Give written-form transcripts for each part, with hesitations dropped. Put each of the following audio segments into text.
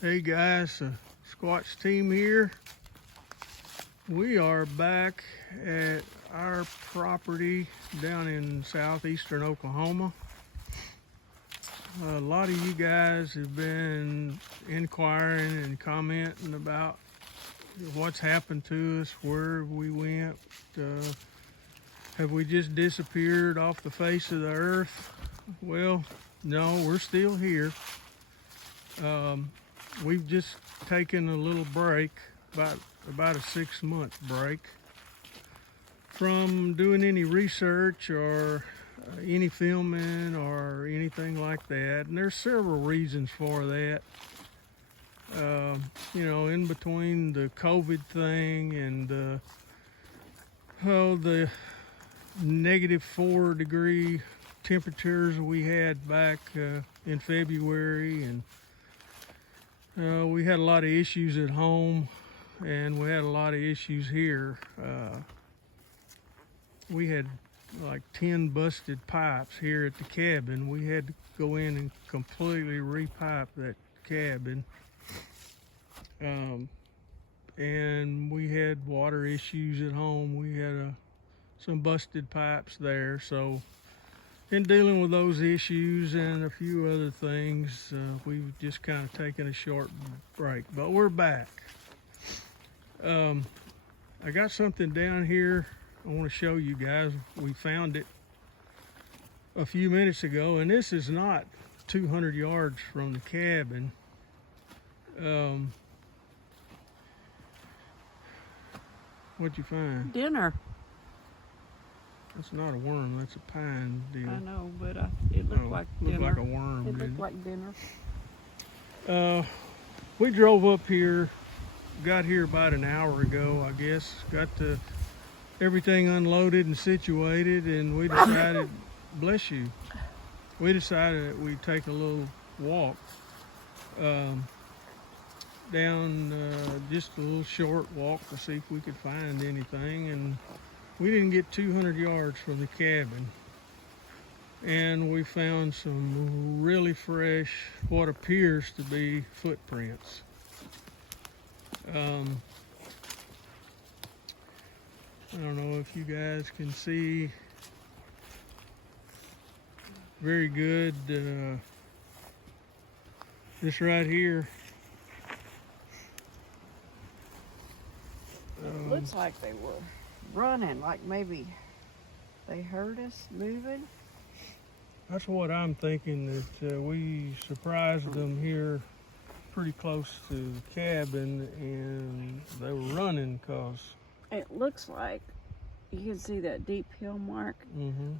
Hey guys, Squatch team here. We are back at our property down in southeastern Oklahoma. A lot of you guys have been inquiring and commenting about what's happened to us, where we went, have we just disappeared off the face of the earth? Well, no, we're still here. We've just taken a little break, about a 6-month break, from doing any research or any filming or anything like that. And there's several reasons for that. In between the COVID thing and the -4 degree temperatures we had back in February, and we had a lot of issues at home, and we had a lot of issues here. We had like 10 busted pipes here at the cabin. We had to go in and completely repipe that cabin. And we had water issues at home. We had some busted pipes there. So in dealing with those issues and a few other things, we've just kind of taken a short break, but we're back. I got something down here I want to show you guys. We found it a few minutes ago, and this is not 200 yards from the cabin. What'd you find? Dinner. That's not a worm, that's a pine deal. I know, but it looked like dinner. Looked like a worm. It looked like dinner. We drove up here, got here about an hour ago, I guess. Got everything unloaded and situated, and we decided, bless you, we decided that we'd take a little walk down, just a little short walk to see if we could find anything. And we didn't get 200 yards from the cabin, and we found some really fresh, what appears to be footprints. I don't know if you guys can see very good. This right here. It looks like they were running, like maybe they heard us moving. That's what I'm thinking, that we surprised them here pretty close to the cabin, and they were running because... It looks like you can see that deep hill mark. Mm-hmm.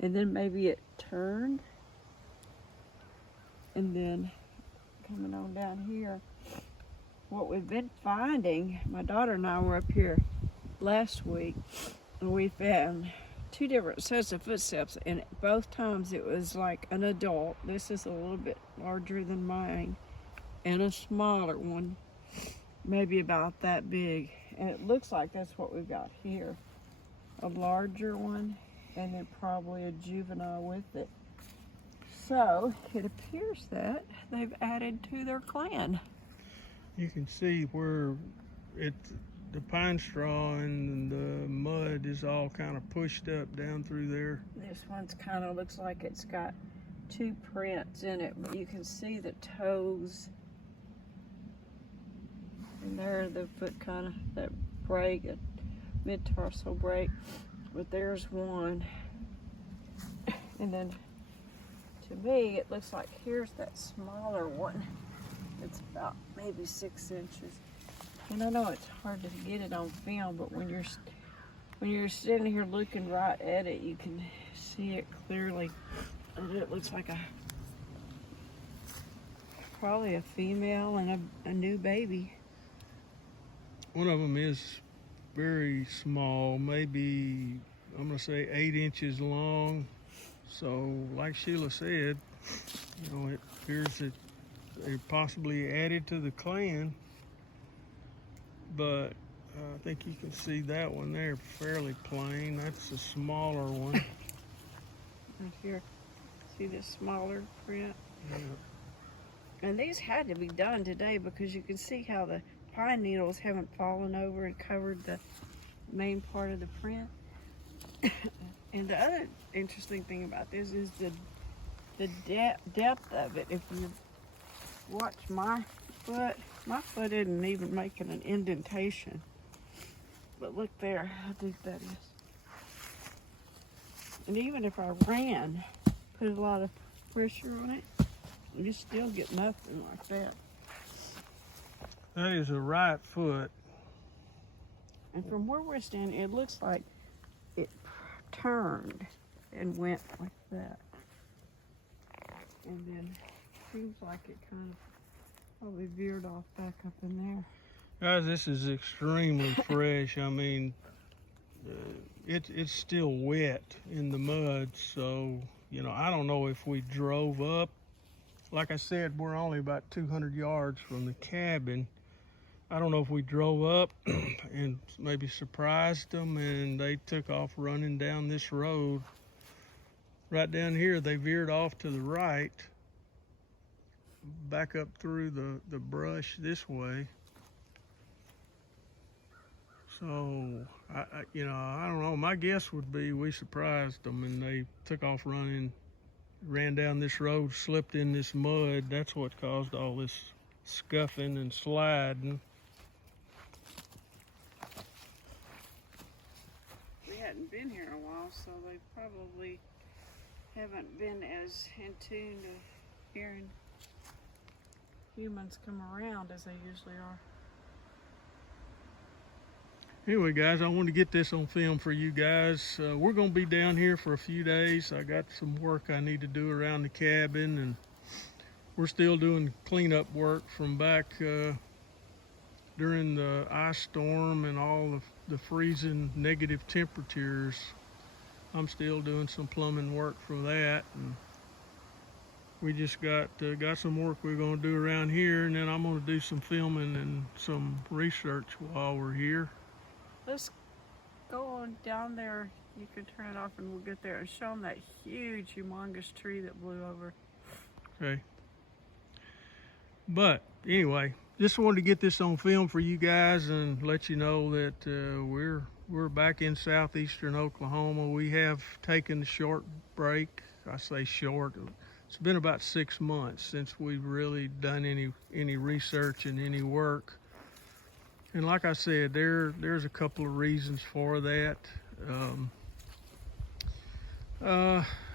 And then maybe it turned. And then coming on down here, what we've been finding, my daughter and I were up here last week, and we found 2 different sets of footsteps, and both times it was like an adult. This is a little bit larger than mine, and a smaller one, maybe about that big. And it looks like that's what we've got here, a larger one, and then probably a juvenile with it. So it appears that they've added to their clan. You can see where the pine straw and the mud is all kind of pushed up down through there. This one's kind of looks like it's got 2 prints in it, but you can see the toes. And there, the foot kind of, that break, a mid-tarsal break. But there's one. And then, to me, it looks like here's that smaller one. It's about maybe 6 inches. And I know it's hard to get it on film, but when you're sitting here looking right at it, you can see it clearly. And it looks like probably a female and a new baby. One of them is very small, maybe, I'm gonna say 8 inches long. So like Sheila said, it appears that they possibly added to the clan, but I think you can see that one there fairly plain. That's a smaller one. Right here, see this smaller print? Yeah. And these had to be done today because you can see how the pine needles haven't fallen over and covered the main part of the print. And the other interesting thing about this is the depth of it. If you watch my foot isn't even making an indentation. But look there, how deep that is. And even if I put a lot of pressure on it, you still get nothing like that. That is a right foot. And from where we're standing, it looks like it turned and went like that. And then seems like it kind of probably veered off back up in there. Guys, this is extremely fresh. I mean, it's still wet in the mud, so, you know, I don't know if we drove up. Like I said, we're only about 200 yards from the cabin. I don't know if we drove up and maybe surprised them and they took off running down this road. Right down here, they veered off to the right, back up through the brush this way. So, I don't know. My guess would be we surprised them and they took off running, ran down this road, slipped in this mud. That's what caused all this scuffing and sliding. We hadn't been here in a while, so they probably haven't been as in tune to hearing humans come around as they usually are. Anyway, guys, I want to get this on film for you guys. We're going to be down here for a few days. I got some work I need to do around the cabin, and we're still doing cleanup work from back during the ice storm and all of the freezing negative temperatures. I'm still doing some plumbing work for that, and we just got some work we're going to do around here, and then I'm going to do some filming and some research while we're here. Let's go on down there. You can turn it off and we'll get there and show them that huge, humongous tree that blew over. Okay. But anyway, just wanted to get this on film for you guys and let you know that we're back in southeastern Oklahoma. We have taken a short break. I say short. It's been about 6 months since we've really done any research and any work. And like I said, there's a couple of reasons for that.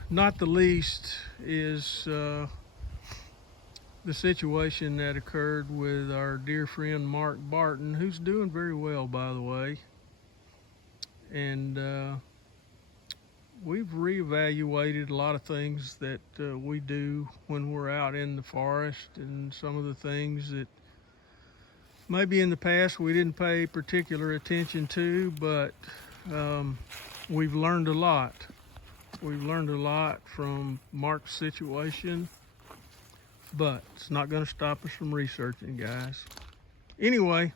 Not the least is the situation that occurred with our dear friend Mark Barton, who's doing very well, by the way. And we've reevaluated a lot of things that we do when we're out in the forest, and some of the things that maybe in the past we didn't pay particular attention to, but we've learned a lot. We've learned a lot from Mark's situation, but it's not going to stop us from researching, guys. Anyway,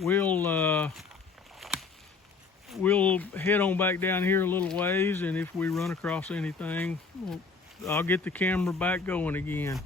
we'll head on back down here a little ways, and if we run across anything, I'll get the camera back going again.